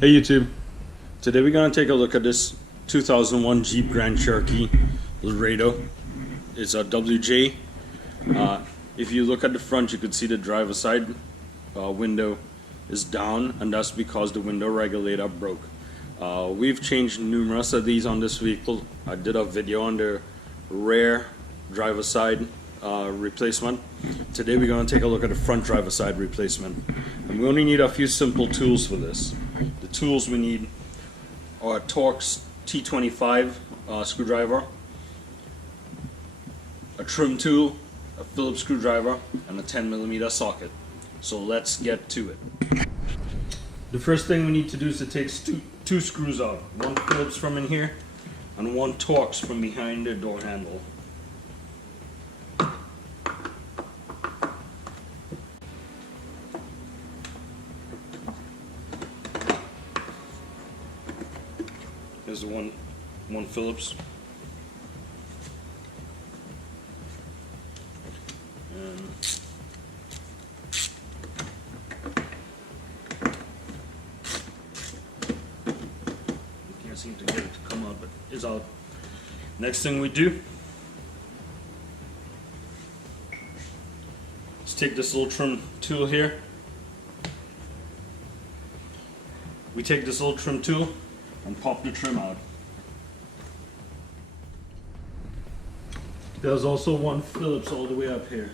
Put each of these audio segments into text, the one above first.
Hey YouTube, today we're going to take a look at this 2001 Jeep Grand Cherokee Laredo. It's a WJ. If you look at the front, you could see the driver's side window is down, and that's because the window regulator broke. We've changed numerous of these on this vehicle. I did a video on the rear driver's side replacement. Today we're going to take a look at the front driver's side replacement. And we only need a few simple tools for this. The tools we need are a Torx T25 screwdriver, a trim tool, a Phillips screwdriver, and a 10mm socket. So let's get to it. The first thing we need to do is to take two screws out. One Phillips from in here and one Torx from behind the door handle. Here's the one Phillips. And can't seem to get it to come out, but it's out. Next thing we do is take this little trim tool here. We take this little trim tool and pop the trim out. There's also one Phillips all the way up here.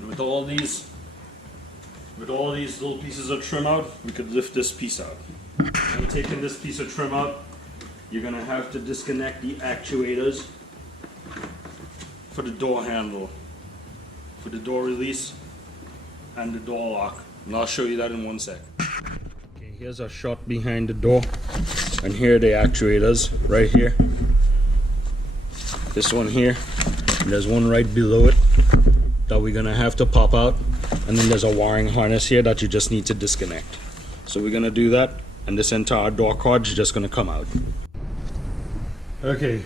And with all these little pieces of trim out, we could lift this piece out. And taking this piece of trim out, you're gonna have to disconnect the actuators for the door handle, for the door release and the door lock, and I'll show you that in one sec. Okay, here's a shot behind the door, and here are the actuators right here. This one here, and there's one right below it that we're gonna have to pop out, and then there's a wiring harness here that you just need to disconnect. So we're gonna do that, and this entire door card is just gonna come out. Okay,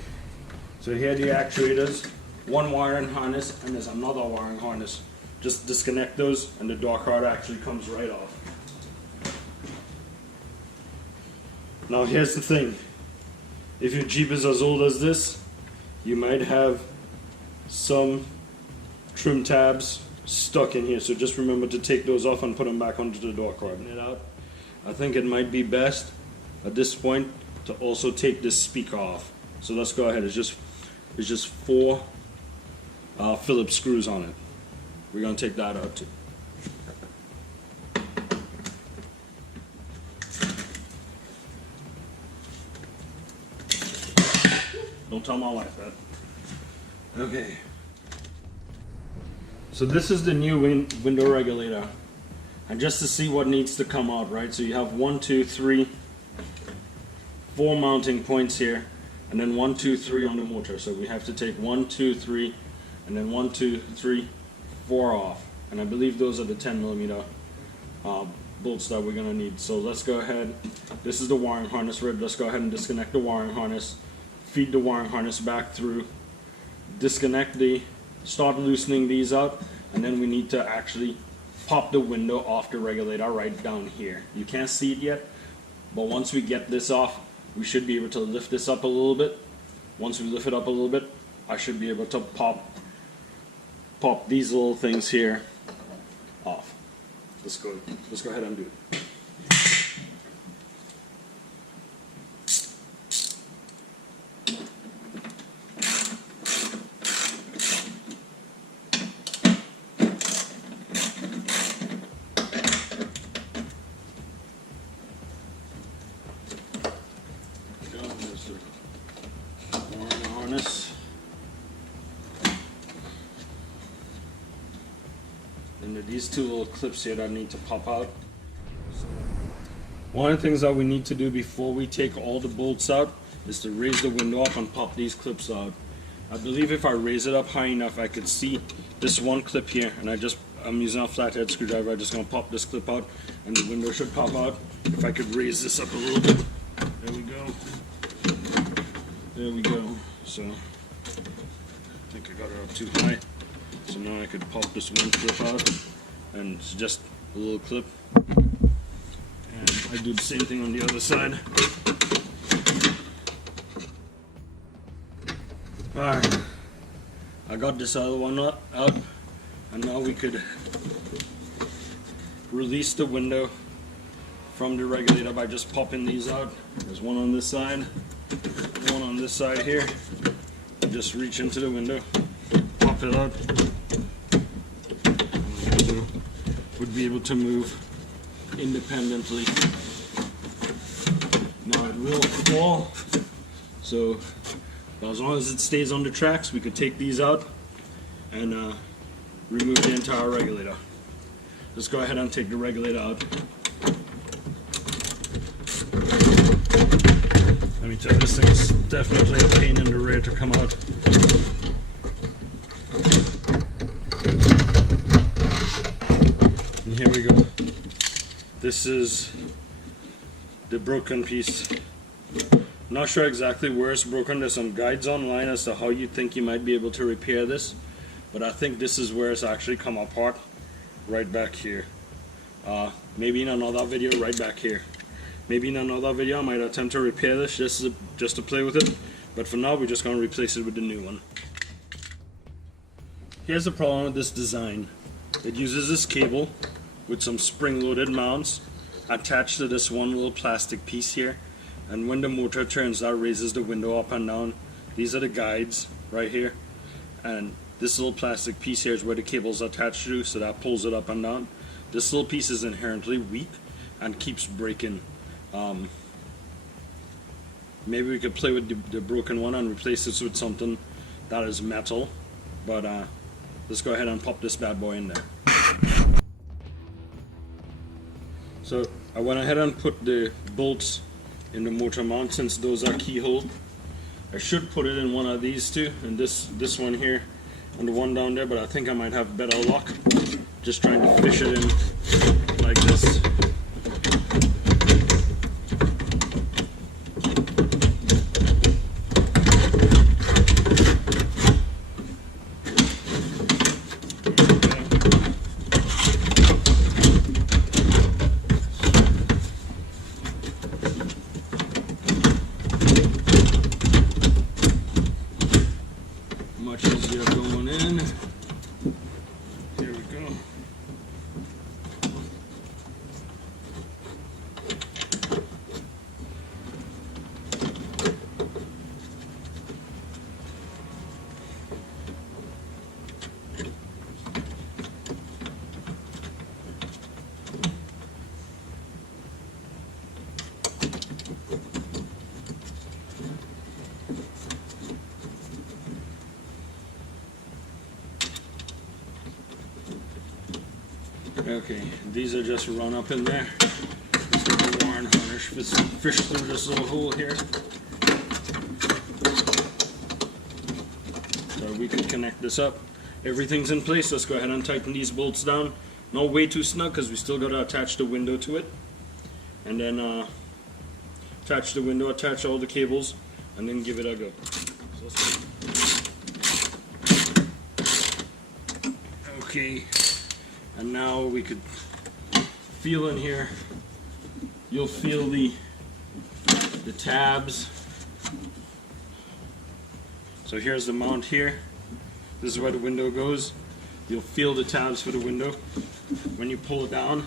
so here are the actuators. One wiring harness, and there's another wiring harness. Just disconnect those and the door card actually comes right off. Now here's the thing. If your Jeep is as old as this, you might have some trim tabs stuck in here. So just remember to take those off and put them back onto the door card. I think it might be best at this point to also take this speaker off. So let's go ahead. It's just four Phillips screws on it. We're going to take that out too. Don't tell my wife that. Okay. So this is the new window regulator. And just to see what needs to come out, right? So you have 1, 2, 3, 4 mounting points here, and then 1, 2, 3 on the motor. So we have to take 1, 2, 3, and then 1, 2, 3, 4 off. And I believe those are the 10mm bolts that we're gonna need. So let's go ahead. This is the wiring harness. Let's go ahead and disconnect the wiring harness. Feed the wiring harness back through. Start loosening these out, and then we need to actually pop the window off the regulator right down here. You can't see it yet, but once we get this off, we should be able to lift this up a little bit. Once we lift it up a little bit, I should be able to pop these little things here off. Let's go ahead and do it. Harness. And there are these two little clips here that need to pop out. One of the things that we need to do before we take all the bolts out is to raise the window up and pop these clips out. I believe if I raise it up high enough, I could see this one clip here, and I'm using a flathead screwdriver. I'm just going to pop this clip out, and the window should pop out. If I could raise this up a little bit. There we go. There we go. So think I got it up too high. So now I could pop this one clip out, and it's just a little clip. And I do the same thing on the other side. Alright, I got this other one out, and now we could release the window from the regulator by just popping these out. There's one on this side, one on this side here. Just reach into the window, pop it out, and the window would be able to move independently. Now it will fall, so as long as it stays on the tracks, we could take these out and remove the entire regulator. Let's go ahead and take the regulator out. Let me tell you, this thing's definitely a pain in the rear to come out. And here we go. This is the broken piece. Not sure exactly where it's broken. There's some guides online as to how you think you might be able to repair this, but I think this is where it's actually come apart, right back here. Maybe in another video, right back here. Maybe in another video I might attempt to repair this just to play with it, but for now we're just going to replace it with the new one. Here's the problem with this design. It uses this cable with some spring-loaded mounts attached to this one little plastic piece here, and when the motor turns, that raises the window up and down. These are the guides right here, and this little plastic piece here is where the cable's attached to, so that pulls it up and down. This little piece is inherently weak and keeps breaking. Maybe we could play with the broken one and replace this with something that is metal, but let's go ahead and pop this bad boy in there. So I went ahead and put the bolts in the motor mount, since those are keyhole. I should put it in one of these two, and this one here and the one down there, but I think I might have better luck just trying to fish it in like this. Much easier going in. Here we go. Okay, these are just run up in there. Let's get the Warren harness, fish through this little hole here. So we can connect this up. Everything's in place. Let's go ahead and tighten these bolts down. Not way too snug, because we still got to attach the window to it. And then attach the window, attach all the cables, and then give it a go. Okay. And now we could feel in here. You'll feel the tabs. So here's the mount here. This is where the window goes. You'll feel the tabs for the window. When you pull it down,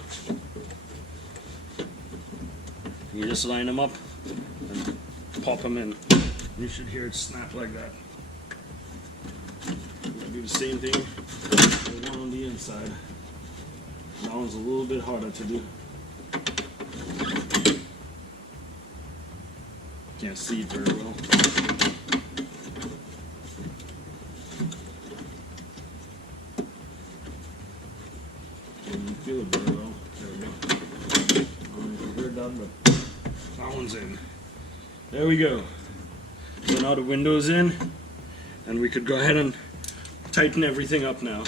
you just line them up and pop them in. You should hear it snap like that. We'll do the same thing with one on the inside. That one's a little bit harder to do. Can't see it very well. Can't even feel it very well. There we go. I don't know if you heard that, but that one's in. There we go. So now the window's in, and we could go ahead and tighten everything up now.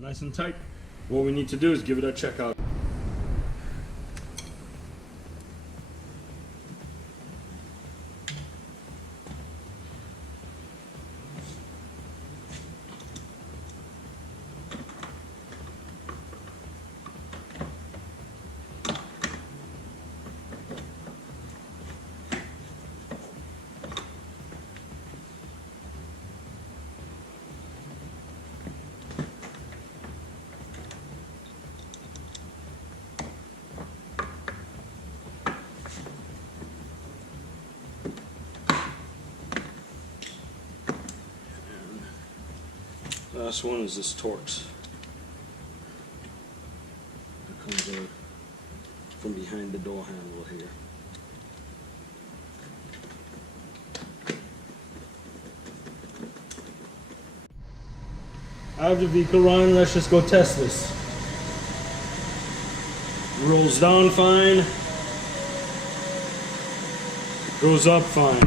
Nice and tight. What we need to do is give it a check out. Last one is this Torx. It comes out from behind the door handle here. I have the vehicle running, let's just go test this. Rolls down fine. Goes up fine.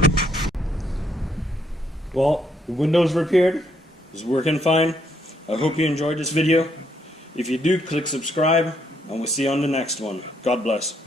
Well, the window's repaired. It's working fine. I hope you enjoyed this video. If you do, click subscribe, and we'll see you on the next one. God bless.